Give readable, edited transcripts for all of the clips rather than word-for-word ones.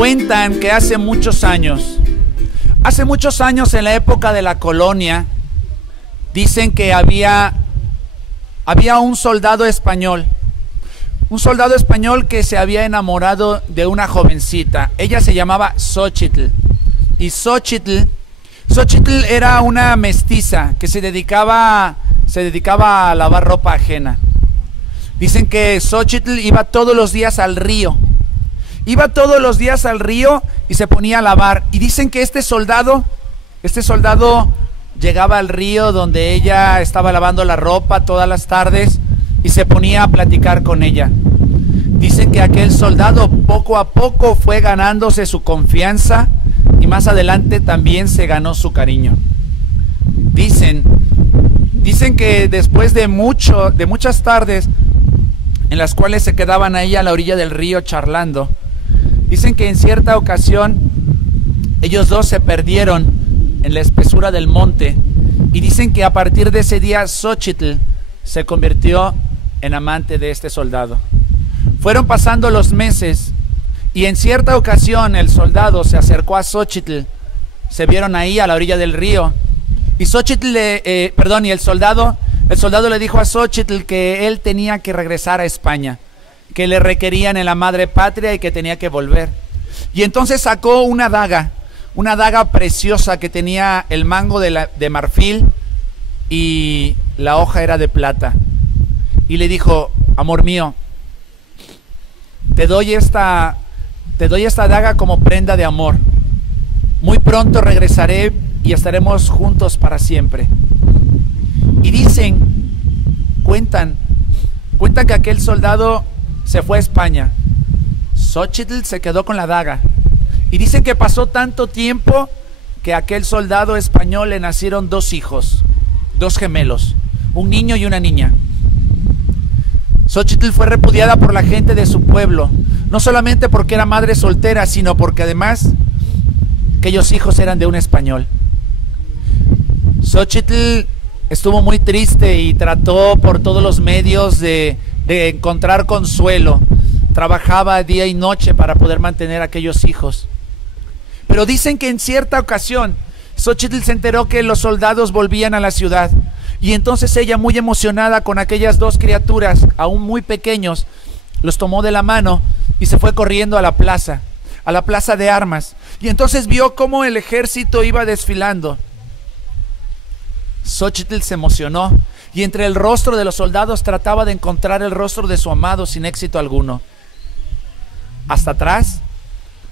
Cuentan que hace muchos años en la época de la colonia, dicen que había un soldado español que se había enamorado de una jovencita. Ella se llamaba Xochitl. Y Xochitl era una mestiza que se dedicaba a lavar ropa ajena. Dicen que Xochitl iba todos los días al río. Y se ponía a lavar. Y dicen que este soldado llegaba al río donde ella estaba lavando la ropa todas las tardes y se ponía a platicar con ella. Dicen que aquel soldado poco a poco fue ganándose su confianza y más adelante también se ganó su cariño. Dicen que después de muchas tardes en las cuales se quedaban ahí a la orilla del río charlando, dicen que en cierta ocasión ellos dos se perdieron en la espesura del monte y dicen que a partir de ese día Xochitl se convirtió en amante de este soldado. Fueron pasando los meses y en cierta ocasión el soldado se acercó a Xochitl, se vieron ahí a la orilla del río y el soldado le dijo a Xochitl que él tenía que regresar a España, que le requerían en la madre patria y que tenía que volver. Y entonces sacó una daga preciosa que tenía el mango de marfil y la hoja era de plata. Y le dijo: amor mío, te doy esta daga como prenda de amor. Muy pronto regresaré y estaremos juntos para siempre. Y cuentan que aquel soldado se fue a España. Xochitl se quedó con la daga. Y dicen que pasó tanto tiempo que a aquel soldado español le nacieron 2 hijos, 2 gemelos, un niño y una niña. Xochitl fue repudiada por la gente de su pueblo, no solamente porque era madre soltera, sino porque además aquellos hijos eran de un español. Xochitl estuvo muy triste y trató por todos los medios de encontrar consuelo. Trabajaba día y noche para poder mantener a aquellos hijos. Pero dicen que en cierta ocasión Xochitl se enteró que los soldados volvían a la ciudad. Y entonces ella, muy emocionada con aquellas 2 criaturas, aún muy pequeños, los tomó de la mano y se fue corriendo a la plaza de armas. Y entonces vio cómo el ejército iba desfilando. Xochitl se emocionó y entre el rostro de los soldados trataba de encontrar el rostro de su amado sin éxito alguno. Hasta atrás,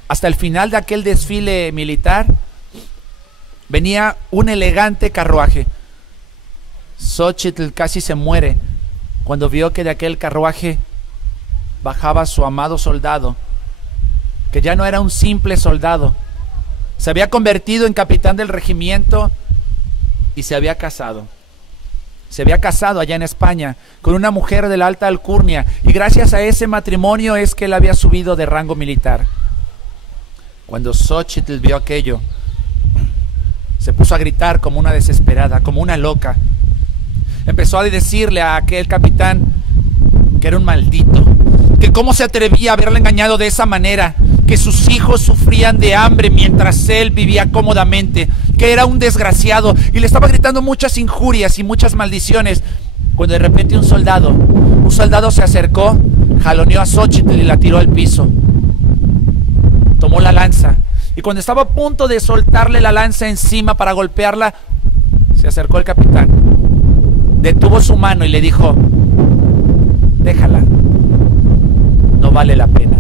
hasta el final de aquel desfile militar, venía un elegante carruaje. Xochitl casi se muere cuando vio que de aquel carruaje bajaba su amado soldado, que ya no era un simple soldado, se había convertido en capitán del regimiento y se había casado allá en España con una mujer de la alta alcurnia, y gracias a ese matrimonio es que él había subido de rango militar. Cuando Xochitl vio aquello, se puso a gritar como una desesperada, como una loca. Empezó a decirle a aquel capitán que era un maldito, que cómo se atrevía a haberle engañado de esa manera, que sus hijos sufrían de hambre mientras él vivía cómodamente, que era un desgraciado, y le estaba gritando muchas injurias y muchas maldiciones, cuando de repente un soldado se acercó, jaloneó a Xochitl y la tiró al piso. Tomó la lanza, y cuando estaba a punto de soltarle la lanza encima para golpearla, se acercó el capitán, detuvo su mano y le dijo: déjala, no vale la pena.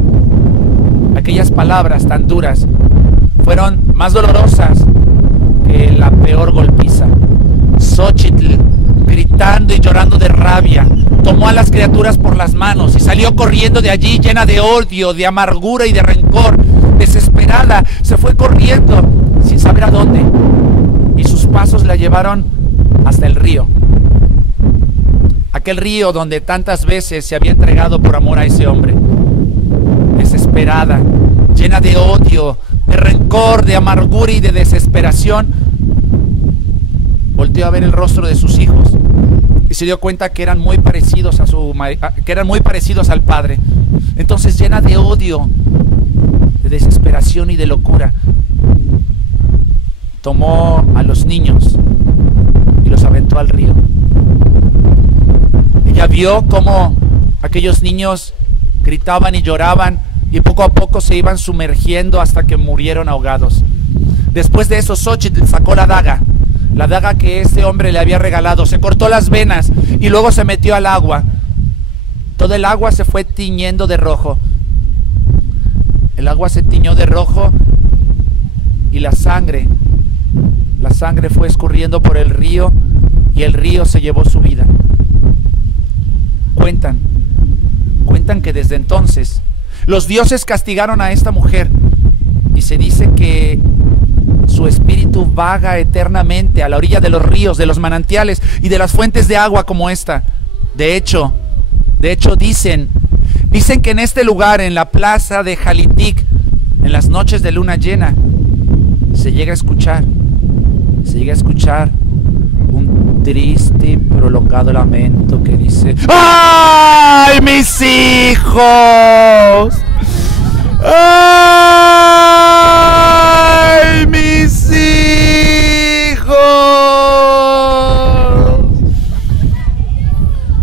Aquellas palabras tan duras fueron más dolorosas que la peor golpiza. Xochitl, gritando y llorando de rabia, tomó a las criaturas por las manos y salió corriendo de allí llena de odio, de amargura y de rencor. Desesperada, se fue corriendo sin saber a dónde, y sus pasos la llevaron hasta el río. Aquel río donde tantas veces se había entregado por amor a ese hombre. Desesperada, llena de odio, de rencor, de amargura y de desesperación, volteó a ver el rostro de sus hijos y se dio cuenta que eran muy parecidos al padre. Entonces, llena de odio, de de desesperación y de locura, tomó a los niños y los aventó al río. Ella vio cómo aquellos niños gritaban y lloraban y poco a poco se iban sumergiendo hasta que murieron ahogados. Después de eso, Xóchitl sacó la daga que este hombre le había regalado, se cortó las venas y luego se metió al agua. Todo el agua se fue tiñendo de rojo. El agua se tiñó de rojo y la sangre fue escurriendo por el río y el río se llevó su vida. Cuentan que desde entonces los dioses castigaron a esta mujer y se dice que su espíritu vaga eternamente a la orilla de los ríos, de los manantiales y de las fuentes de agua como esta. De hecho dicen que en este lugar, en la plaza de Jalitic, en las noches de luna llena, se llega a escuchar un triste y prolongado lamento que dice: ¡ay, mis hijos! ¡Ay, mis hijos!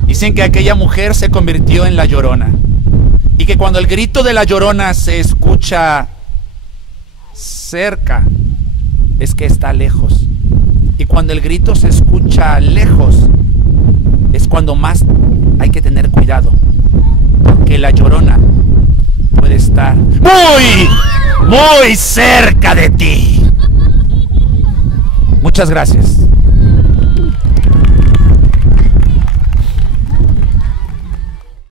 Dicen que aquella mujer se convirtió en la Llorona y que cuando el grito de la Llorona se escucha cerca, es que está lejos. Y cuando el grito se escucha lejos, es cuando más hay que tener cuidado, porque la Llorona puede estar muy, muy cerca de ti. Muchas gracias.